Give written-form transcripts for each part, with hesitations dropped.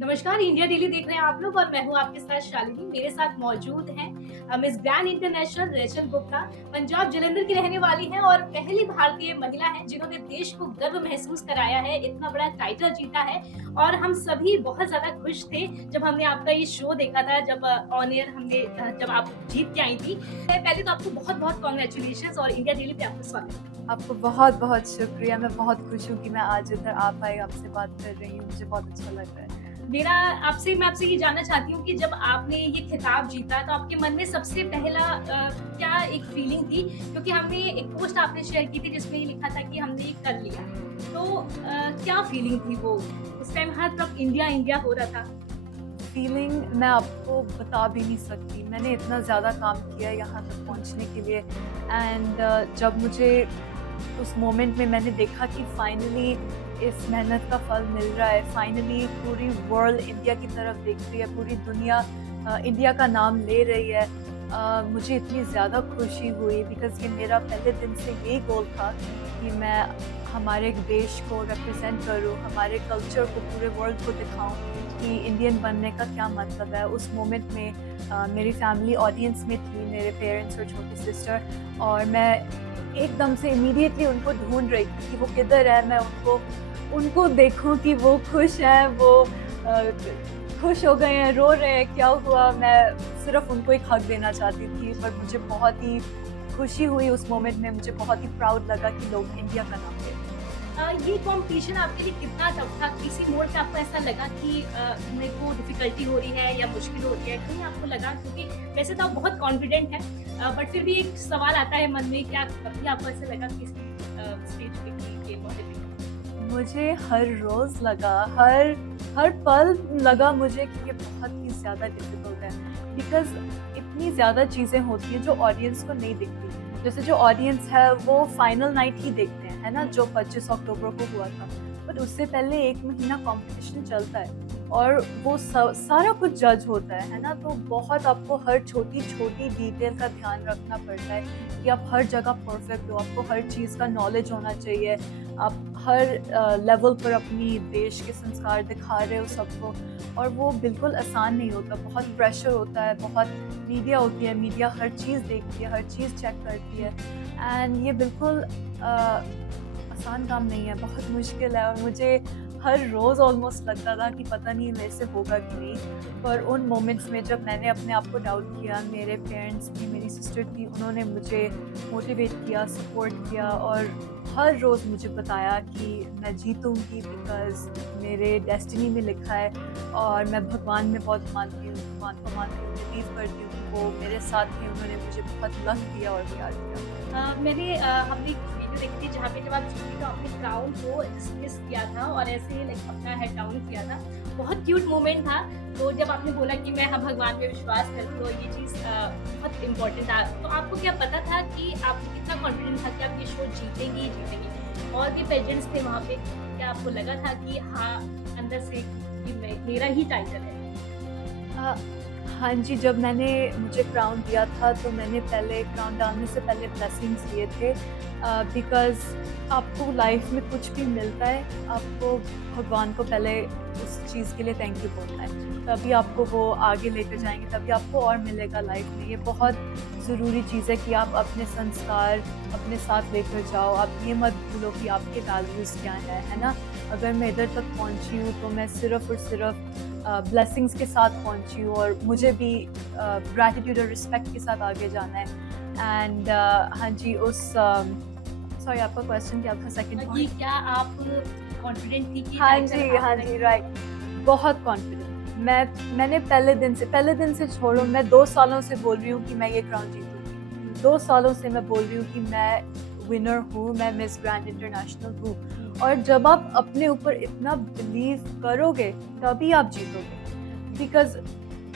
नमस्कार, India daily देख रहे हैं आप लोग और मैं हूँ आपके साथ शालिनी। मेरे साथ मौजूद हैं miss grand international Rachel Gupta. Punjab Jalandhar की रहने वाली हैं और पहली भारतीय महिला हैं जिन्होंने देश को गर्व महसूस कराया है, इतना बड़ा टाइटल जीता है। और हम सभी बहुत ज़्यादा खुश थे जब हमने आपका ये शो देखा था, जब ऑन एयर जब आप जीत के आई थी। पहले तो आपको बहुत-बहुत कांग्रेचुलेशंस और इंडिया डेली पे आपका स्वागत है। आपको बहुत-बहुत शुक्रिया। मैं बहुत खुश हूँ कि मैं आज इधर आ पाई, आपसे बात कर रही हूँ। मुझे बहुत अच्छा लग रहा है। मैं आपसे ये जानना चाहती हूँ कि जब आपने ये खिताब जीता तो आपके मन में सबसे पहला क्या एक फीलिंग थी? क्योंकि हमने एक पोस्ट आपने शेयर की थी जिसमें ये लिखा था कि हमने ये कर लिया। तो क्या फीलिंग थी वो? उस टाइम हर तरफ इंडिया, इंडिया हो रहा था। फीलिंग मैं आपको बता भी नहीं सकती। मैंने इतना ज़्यादा काम किया यहाँ तक पहुँचने के लिए एंड जब मुझे उस मोमेंट में मैंने देखा कि फाइनली इस मेहनत का फल मिल रहा है, फाइनली पूरी वर्ल्ड इंडिया की तरफ देख रही है, पूरी दुनिया इंडिया का नाम ले रही है। मुझे इतनी ज़्यादा खुशी हुई बिकॉज़ ये मेरा पहले दिन से यही गोल था कि मैं हमारे देश को रिप्रेजेंट करूँ, हमारे कल्चर को पूरे वर्ल्ड को दिखाऊँ कि इंडियन बनने का क्या मतलब है। उस मोमेंट में मेरी फैमिली ऑडियंस में थी, मेरे पेरेंट्स और छोटी सिस्टर, और मैं एकदम से इमीडिएटली उनको ढूँढ रही थी कि वो किधर है। मैं उनको उनको देखूँ कि वो खुश हैं, वो खुश हो गए हैं, रो रहे हैं, क्या हुआ? मैं सिर्फ़ उनको एक हग देना चाहती थी, पर मुझे बहुत ही खुशी हुई उस मोमेंट में। मुझे बहुत ही प्राउड लगा कि लोग इंडिया का नाम ले रहे हैं। ये कॉम्पिटिशन आपके लिए कितना टफ था? किसी मोड़ पे आपको ऐसा लगा कि मेरे को डिफ़िकल्टी हो रही है या मुश्किल हो रही है? कहीं आपको लगा, क्योंकि वैसे तो आप बहुत कॉन्फिडेंट हैं, बट फिर भी एक सवाल आता है मन में, क्या कभी आपको ऐसा लगा कि स्टेज पे कि ये बहुत डिफ़िकल्ट मुझे हर रोज़ लगा, हर हर पल लगा मुझे कि ये बहुत ही ज़्यादा डिफ़िकल्ट है बिकॉज़ इतनी ज़्यादा चीज़ें होती हैं जो ऑडियंस को नहीं दिखती। जैसे जो ऑडियंस है वो फाइनल नाइट ही देखते हैं, है ना? जो 25 अक्टूबर को हुआ था। बट उससे पहले 1 महीना कॉम्पिटिशन चलता है और वो सारा कुछ जज होता है ना? तो बहुत आपको हर छोटी-छोटी डिटेल का ध्यान रखना पड़ता है कि आप हर जगह परफेक्ट हो, आपको हर चीज़ का नॉलेज होना चाहिए। आप हर लेवल पर अपनी देश के संस्कार दिखा रहे हो सबको, और वो बिल्कुल आसान नहीं होता। बहुत प्रेशर होता है, बहुत मीडिया होती है, मीडिया हर चीज़ देखती है, हर चीज़ चेक करती है एंड ये बिल्कुल आसान काम नहीं है, बहुत मुश्किल है। और मुझे हर रोज़ ऑलमोस्ट लगता था कि पता नहीं मेरे से होगा कि नहीं। पर उन मोमेंट्स में जब मैंने अपने आप को डाउट किया, मेरे पेरेंट्स भी, मेरी सिस्टर थी, उन्होंने मुझे मोटिवेट किया, सपोर्ट किया और हर रोज़ मुझे बताया कि मैं जीतूँगी बिकॉज़ मेरे डेस्टिनी में लिखा है। और मैं भगवान में बहुत मानती हूँ, भगवान को मानती हूँ, बिलीव करती हूँ कि वो मेरे साथ थे, उन्होंने मुझे बहुत लक दिया और प्यार दिया। हमने एक वीडियो देखी थी जहाँ पे जब आप जीती तो आपने क्राउन को डिसमिस किया था और ऐसे ही लाइक अपना हेड डाउन किया था। बहुत क्यूट मोमेंट था। तो जब आपने बोला कि मैं भगवान में विश्वास करती हूँ, ये चीज़ बहुत इम्पोर्टेंट था। तो आपको क्या पता था कि आप कितना कॉन्फिडेंट था कि आप ये शो जीतेंगी ही जीतेंगी? और भी पेजेंट्स थे वहाँ पे, क्या आपको लगा था कि हाँ, अंदर से कि मेरा ही टाइटल है? अ, हाँ जी, जब मैंने मुझे क्राउन दिया था तो मैंने पहले क्राउन डालने से पहले ब्लेसिंग्स लिए थे बिकॉज़ आपको लाइफ में कुछ भी मिलता है, आपको भगवान को पहले उस चीज़ के लिए थैंक यू बोलना है। तभी आपको वो आगे लेकर जाएँगे, तभी आपको और मिलेगा लाइफ में। ये बहुत ज़रूरी चीज़ है कि आप अपने संस्कार अपने साथ लेकर जाओ। आप ये मत भूलो कि आपके वैल्यूज़ क्या हैं, है ना? अगर मैं इधर तक पहुँची हूँ तो मैं सिर्फ़ और सिर्फ़ ब्लेसिंग्स के साथ पहुँची हूँ और मुझे भी ग्रैटिट्यूड और रिस्पेक्ट के साथ आगे जाना है। एंड हाँ जी, सॉरी, आपका क्वेश्चन क्या था सेकंड कि पॉइंट? क्या आप कॉन्फिडेंट थी कि हाँ टाइटल जी, हाँ आपका जी, ही? राइट। बहुत कॉन्फिडेंट। मैंने पहले दिन से छोड़ो, मैं 2 सालों से बोल रही हूँ कि मैं ये क्राउन जीतूँगी। 2 सालों से मैं बोल रही हूँ कि मैं विनर हूँ, मैं मिस ग्रैंड इंटरनेशनल हूँ। और जब आप अपने ऊपर इतना बिलीव करोगे, तभी आप जीतोगे। बिकॉज़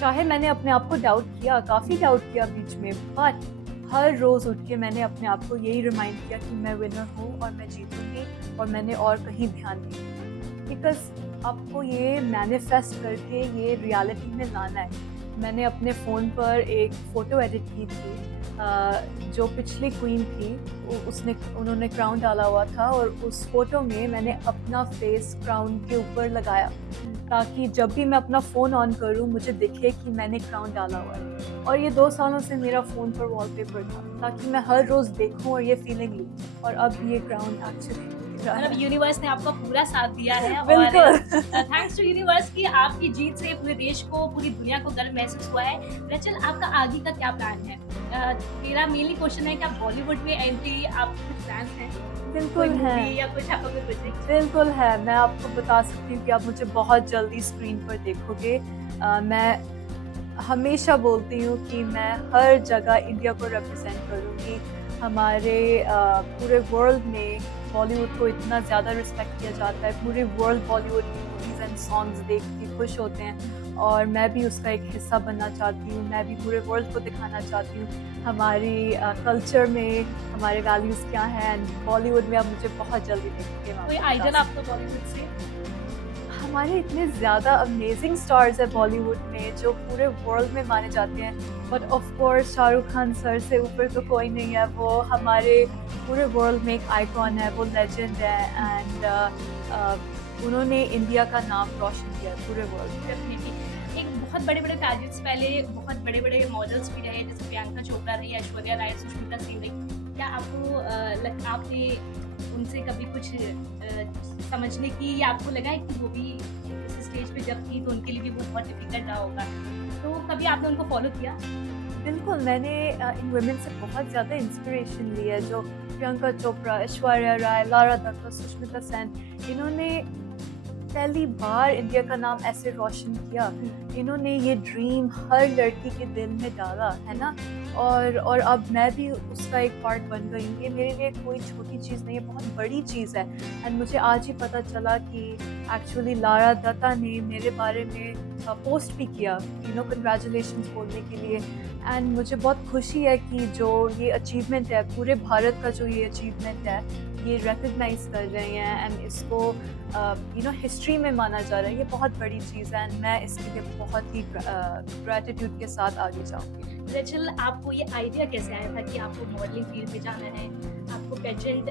चाहे मैंने अपने आप को डाउट किया, काफ़ी डाउट किया बीच में, बट हर रोज़ उठ के मैंने अपने आप को यही रिमाइंड किया कि मैं विनर हूँ और मैं जीतूँगी और मैंने और कहीं ध्यान नहीं। बिकॉज़ आपको ये मैनिफेस्ट करके ये रियलिटी में लाना है मैंने अपने फ़ोन पर एक फ़ोटो एडिट की थी जो पिछली क्वीन थी उन्होंने क्राउन डाला हुआ था और उस फ़ोटो में मैंने अपना फेस क्राउन के ऊपर लगाया ताकि जब भी मैं अपना फ़ोन ऑन करूं मुझे दिखे कि मैंने क्राउन डाला हुआ है। और ये 2 सालों से मेरा फ़ोन पर वॉलपेपर था ताकि मैं हर रोज़ देखूं और ये फीलिंग लूं और अब ये क्राउन एक्चुअली मतलब यूनिवर्स ने आपका पूरा साथ दिया है और बिल्कुल। थैंक्स टू यूनिवर्स की आपकी जीत से पूरे देश को, पूरी दुनिया को गर्व महसूस हुआ है। रचल, आपका आगे का क्या प्लान है? मेरा मेनली क्वेश्चन है कि आप बॉलीवुड में एंट्री, आप कुछ प्लान्स हैं? बिल्कुल कोई है। मूवी या कुछ आपका कोई प्रोजेक्ट? बिल्कुल है, मैं आपको बता सकती हूँ कि आप मुझे बहुत जल्दी स्क्रीन पर देखोगे। मैं हमेशा बोलती हूँ कि मैं हर जगह इंडिया को रिप्रेज़ेंट करूँगी। हमारे पूरे वर्ल्ड में बॉलीवुड को इतना ज़्यादा रिस्पेक्ट किया जाता है, पूरे वर्ल्ड बॉलीवुड की मूवीज़ एंड सॉन्ग्स देख के खुश होते हैं और मैं भी उसका एक हिस्सा बनना चाहती हूँ। मैं भी पूरे वर्ल्ड को दिखाना चाहती हूँ हमारी कल्चर में हमारे वैल्यूज़ क्या हैं एंड बॉलीवुड में आप मुझे बहुत जल्दी देखेंगे। मैं कोई आपको आइडल बता आपका बॉलीवुड से? हमारे इतने ज़्यादा अमेजिंग स्टार्स हैं बॉलीवुड में जो पूरे वर्ल्ड में माने जाते हैं but of course Shahrukh Khan sir से ऊपर तो कोई नहीं है। वो हमारे पूरे वर्ल्ड में एक आइकॉन है, वो लेजेंड है एंड उन्होंने इंडिया का नाम रोशन किया है पूरे वर्ल्ड में। डेफिनेटली। एक बहुत बड़े-बड़े पैजेट्स पहले बहुत बड़े-बड़े मॉडल्स भी रहे, जैसे प्रियंका चोपड़ा रही, ऐश्वर्या राय, सुष्मिता सेन रही। क्या आपको आपने उनसे कभी कुछ समझने की या आपको लगा है कि वो भी इस स्टेज पे जब थी तो उनके लिए भी वो बहुत डिफिकल्ट रहा होगा? तो कभी आपने उनको फॉलो किया? बिल्कुल, मैंने इन वुमेन से बहुत ज़्यादा इंस्पिरेशन ली है जो प्रियंका चोपड़ा, ऐश्वर्या राय, लारा दत्ता, सुष्मिता सेन इन्होंने पहली बार इंडिया का नाम ऐसे रोशन किया। इन्होंने ये ड्रीम हर लड़की के दिल में डाला, है ना? और अब मैं भी उसका एक पार्ट बन गई हूँ। ये मेरे लिए कोई छोटी चीज़ नहीं है, बहुत बड़ी चीज़ है एंड मुझे आज ही पता चला कि एक्चुअली लारा दत्ता ने मेरे बारे में पोस्ट भी किया, कंग्रेचुलेशंस बोलने के लिए एंड मुझे बहुत खुशी है कि जो ये अचीवमेंट है, पूरे भारत का जो ये अचीवमेंट है, ये रिकग्नाइज़ कर रहे हैं एंड इसको हिस्ट्री में माना जा रहा है। ये बहुत बड़ी चीज़ है एंड मैं इसके लिए बहुत ही ग्रैटिट्यूड के साथ आगे जाऊँगी। रचल, आपको ये आइडिया कैसे आया था कि आपको मॉडलिंग फील्ड में जाना है, आपको पेजेंट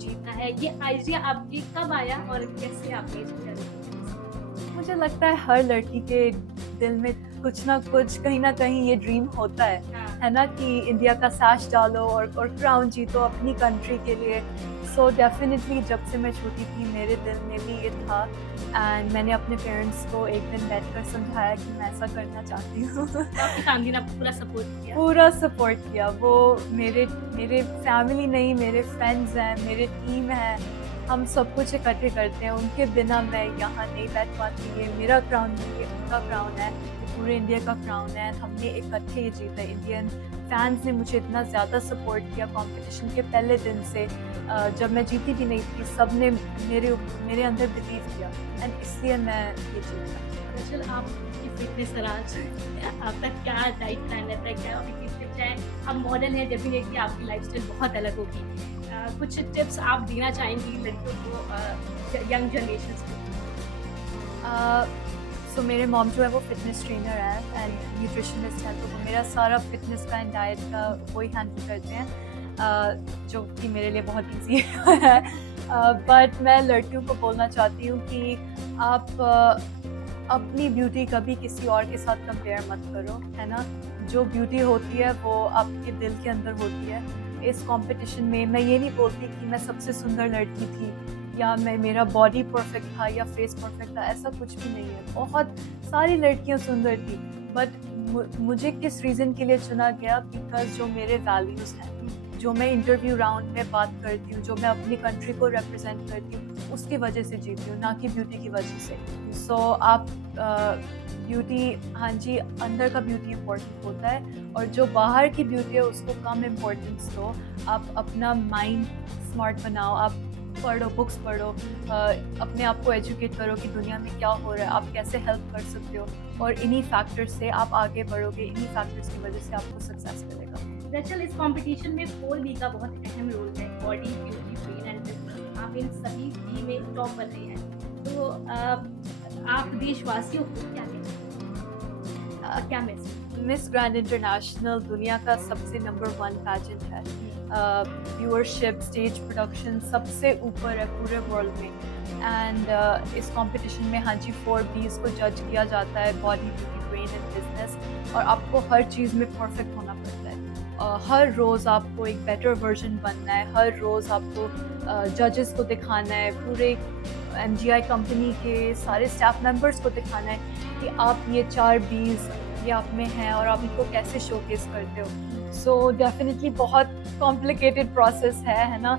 जीतना है? ये आइडिया आपके कब आया और कैसे आपने इसको किया? मुझे लगता है हर लड़की के दिल में कुछ ना कुछ, कहीं ना कहीं ये ड्रीम होता है ना, कि इंडिया का साश डालो और क्राउन जीतो अपनी कंट्री के लिए। सो डेफिनेटली जब से मैं छोटी थी मेरे दिल में भी ये था एंड मैंने अपने पेरेंट्स को एक दिन बैठकर समझाया कि मैं ऐसा करना चाहती हूँ। तो आपकी फैमिली ने आपको पूरा सपोर्ट किया? पूरा सपोर्ट किया। वो मेरे मेरे फैमिली नहीं, मेरे फ्रेंड्स हैं, मेरे टीम है, हम सब कुछ इकट्ठे करते हैं। उनके बिना मैं यहाँ नहीं बैठ पाती। ये मेरा क्राउन नहीं, ये उनका क्राउन है, ये पूरे इंडिया का क्राउन है। हमने इकट्ठे ये जीता है। इंडियन फैंस ने मुझे इतना ज़्यादा सपोर्ट किया कंपटीशन के पहले दिन से। जब मैं जीती भी नहीं थी, सब ने मेरे अंदर बिलीव किया एंड इसलिए मैं ये जीता। रचल, आपकी फिटनेस राज, आपका क्या डाइट प्लान रहता है? क्या आपकी टिप्स हैं? आप मॉडल हैं, डेफिनेटली आपकी लाइफस्टाइल बहुत अलग होगी। कुछ टिप्स आप देना चाहेंगी लड़कियों को, यंग जनरेशन को? सो मेरे मॉम जो है वो फिटनेस ट्रेनर है एंड न्यूट्रिशनिस्ट है, तो वो मेरा सारा फिटनेस का एंड डाइट का वही हैंडल करते हैं, जो कि मेरे लिए बहुत ईजी है। बट मैं लड़कियों को बोलना चाहती हूँ कि आप अपनी ब्यूटी कभी किसी और के साथ कंपेयर मत करो, है ना? जो ब्यूटी होती है वो आपके दिल के अंदर होती है। इस कंपटीशन में मैं ये नहीं बोलती कि मैं सबसे सुंदर लड़की थी या मेरा बॉडी परफेक्ट था या फेस परफेक्ट था, ऐसा कुछ भी नहीं है। बहुत सारी लड़कियां सुंदर थी बट मुझे किस रीज़न के लिए चुना गया, बिकॉज जो मेरे वैल्यूज़ हैं, जो मैं इंटरव्यू राउंड में बात करती हूँ, जो मैं अपनी कंट्री को रिप्रेजेंट करती हूँ, उसकी वजह से जीती हूँ, ना कि ब्यूटी की वजह से। सो आप ब्यूटी, हाँ जी, अंदर का ब्यूटी इम्पोर्टेंट होता है और जो बाहर की ब्यूटी है उसको कम इम्पोर्टेंस दो। आप अपना माइंड स्मार्ट बनाओ, आप पढ़ो, बुक्स पढ़ो, अपने आप को एजुकेट करो कि दुनिया में क्या हो रहा है, आप कैसे हेल्प कर सकते हो, और इन्हीं फैक्टर्स से आप आगे बढ़ोगे। इन्हीं फैक्टर्स की वजह से आपको सक्सेस मिलेगा। दरअसल इस कंपटीशन में 4B का बहुत अहम रोल है, body, beauty, brain and business. आप इन सभी B में टॉप पर रहे हैं, तो आप देशवासियों को क्या कहते हैं? क्या मैसेज? मिस ग्रैंड इंटरनेशनल दुनिया का सबसे नंबर 1 पैजेंट है। व्यूअरशिप, स्टेज प्रोडक्शन सबसे ऊपर है पूरे वर्ल्ड में। एंड इस कंपटीशन में हाँ जी 4 Bs को जज किया जाता है, body, beauty, brain and business. और आपको हर चीज़ में परफेक्ट होना पड़ता है। हर रोज़ आपको एक बेटर वर्जन बनना है, हर रोज़ आपको जजेस को दिखाना है, पूरे MGI कंपनी के सारे स्टाफ मेंबर्स को दिखाना है कि आप ये 4 Bs ये आप में हैं और आप इनको कैसे शोकेस करते हो। सो डेफिनेटली बहुत कॉम्प्लिकेटेड प्रोसेस है ना।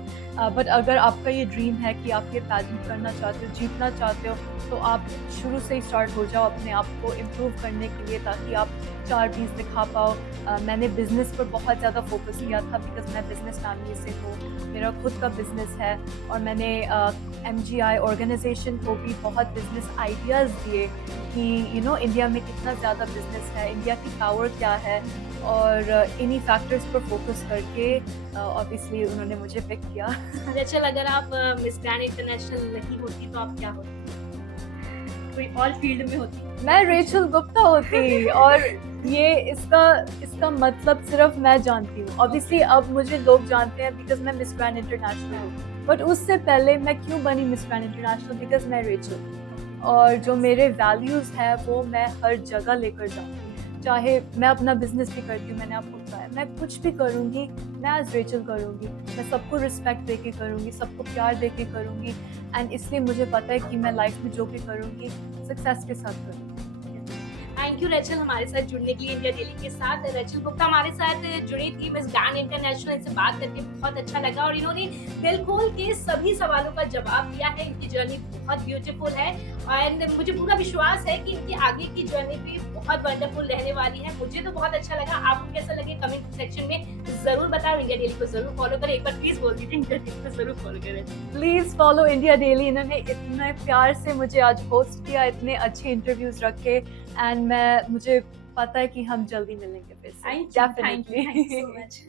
बट अगर आपका ये ड्रीम है कि आप ये पैजेंट करना चाहते हो, जीतना चाहते हो, तो आप शुरू से ही स्टार्ट हो जाओ अपने आप को इम्प्रूव करने के लिए, ताकि आप 4 Bs दिखा पाओ। मैंने बिज़नेस पर बहुत ज़्यादा फोकस किया था, बिकॉज मैं बिज़नेस फैमिली से हूँ, मेरा खुद का बिज़नेस है। और मैंने MGI ऑर्गेनाइजेशन को भी बहुत बिज़नेस आइडियाज़ दिए कि इंडिया में कितना ज़्यादा बिज़नेस है, इंडिया की पावर क्या है, और इन्हीं फैक्टर्स पर फोकस करके ऑब्वियसली उन्होंने मुझे पिक किया। रेचल, अगर आप मिस ग्रैंड इंटरनेशनल नहीं होती तो आप क्या होती? कोई और फील्ड में होती? मैं रेचल गुप्ता होती, और ये इसका मतलब सिर्फ मैं जानती हूँ। ऑब्वियसली अब मुझे लोग जानते हैं बिकॉज मैं मिस ग्रैंड इंटरनेशनल हूँ, बट उससे पहले मैं क्यों बनी मिस ग्रैंड इंटरनेशनल? बिकॉज मैं रेचल, और जो मेरे वैल्यूज़ हैं वो मैं हर जगह लेकर जाऊँगी। चाहे मैं अपना बिजनेस भी करती हूँ, मैंने आपको बताया, मैं कुछ भी करूँगी मैं एज रेचल करूँगी। मैं सबको रिस्पेक्ट दे के करूँगी, सबको प्यार दे के करूँगी। एंड इसलिए मुझे पता है कि मैं लाइफ में जो भी करूँगी सक्सेस के साथ करूँगी। थैंक यू रेचल हमारे साथ जुड़ने के लिए इंडिया डेली के साथ। रेचल गुप्ता हमारे साथ जुड़ी थी मिस ग्रैंड इंटरनेशनल, इनसे बात करके बहुत अच्छा लगा और इन्होंने दिल खोल के सभी सवालों का जवाब दिया है। इनकी जर्नी बहुत ब्यूटीफुल है एंड मुझे पूरा विश्वास है कि इनकी आगे की जर्नी भी बहुत वंडरफुल रहने वाली है। मुझे तो बहुत अच्छा लगा, आपको कैसा लगे कमेंट सेक्शन में जरूर बताओ। इंडिया डेली को जरूर फॉलो करें, एक बार प्लीज बोल दीजिए इंडिया डेली को जरूर फॉलो करें। Please follow India daily. इन्होंने इतने प्यार से मुझे आज होस्ट किया, इतने अच्छे इंटरव्यूज रखे, एंड मुझे पता है कि हम जल्दी मिलेंगे फिर से। Thank you so much.